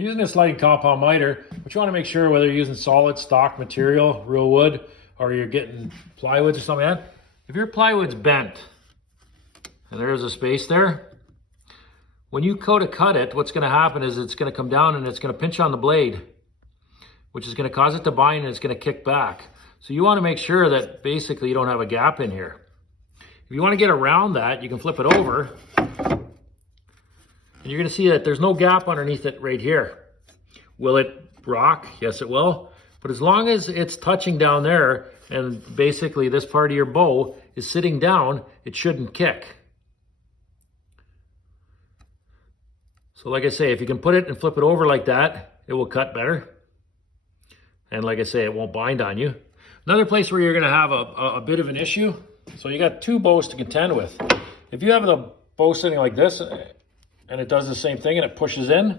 We're using a sliding compound miter, but you want to make sure whether you're using solid stock material, real wood, or you're getting plywood or something like that. If your plywood's bent, and there's a space there, when you go to cut it, what's going to happen is it's going to come down and it's going to pinch on the blade, which is going to cause it to bind and it's going to kick back. So you want to make sure that basically you don't have a gap in here. If you want to get around that, you can flip it over. And you're going to see that there's no gap underneath it right here. Will it rock? Yes, it will. But as long as it's touching down there and basically this part of your bow is sitting down, it shouldn't kick. So like I say, if you can put it and flip it over like that, it will cut better. And like I say, it won't bind on you. Another place where you're going to have a bit of an issue. So you got two bows to contend with. If you have the bow sitting like this, and it does the same thing and it pushes in,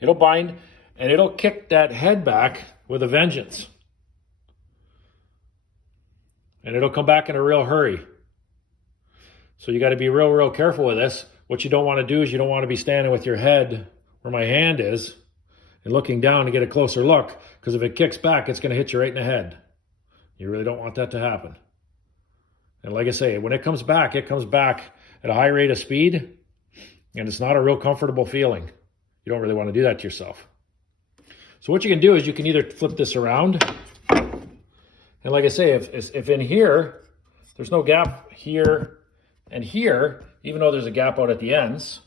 it'll bind and it'll kick that head back with a vengeance. And it'll come back in a real hurry. So you got to be real careful with this. What you don't want to do is you don't want to be standing with your head where my hand is and looking down to get a closer look, because if it kicks back, it's going to hit you right in the head. You really don't want that to happen. And like I say, when it comes back at a high rate of speed, and it's not a real comfortable feeling. You don't really want to do that to yourself. So what you can do is you can either flip this around. And like I say, if in here, there's no gap here and here, even though there's a gap out at the ends,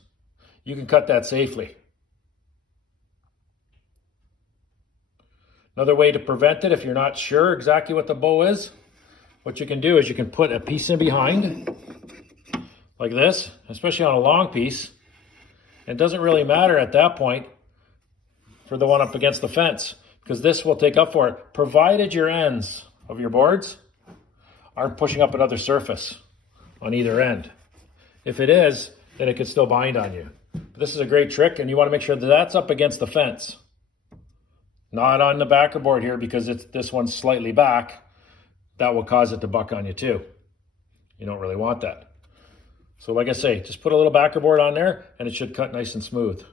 you can cut that safely. Another way to prevent it, if you're not sure exactly what the bow is, what you can do is you can put a piece in behind, like this, especially on a long piece. It doesn't really matter at that point for the one up against the fence, because this will take up for it, provided your ends of your boards aren't pushing up another surface on either end. If it is, then it could still bind on you. But this is a great trick, and you want to make sure that that's up against the fence, not on the backer board here, because this one's slightly back. That will cause it to buck on you too. You don't really want that. So like I say, just put a little backer board on there and it should cut nice and smooth.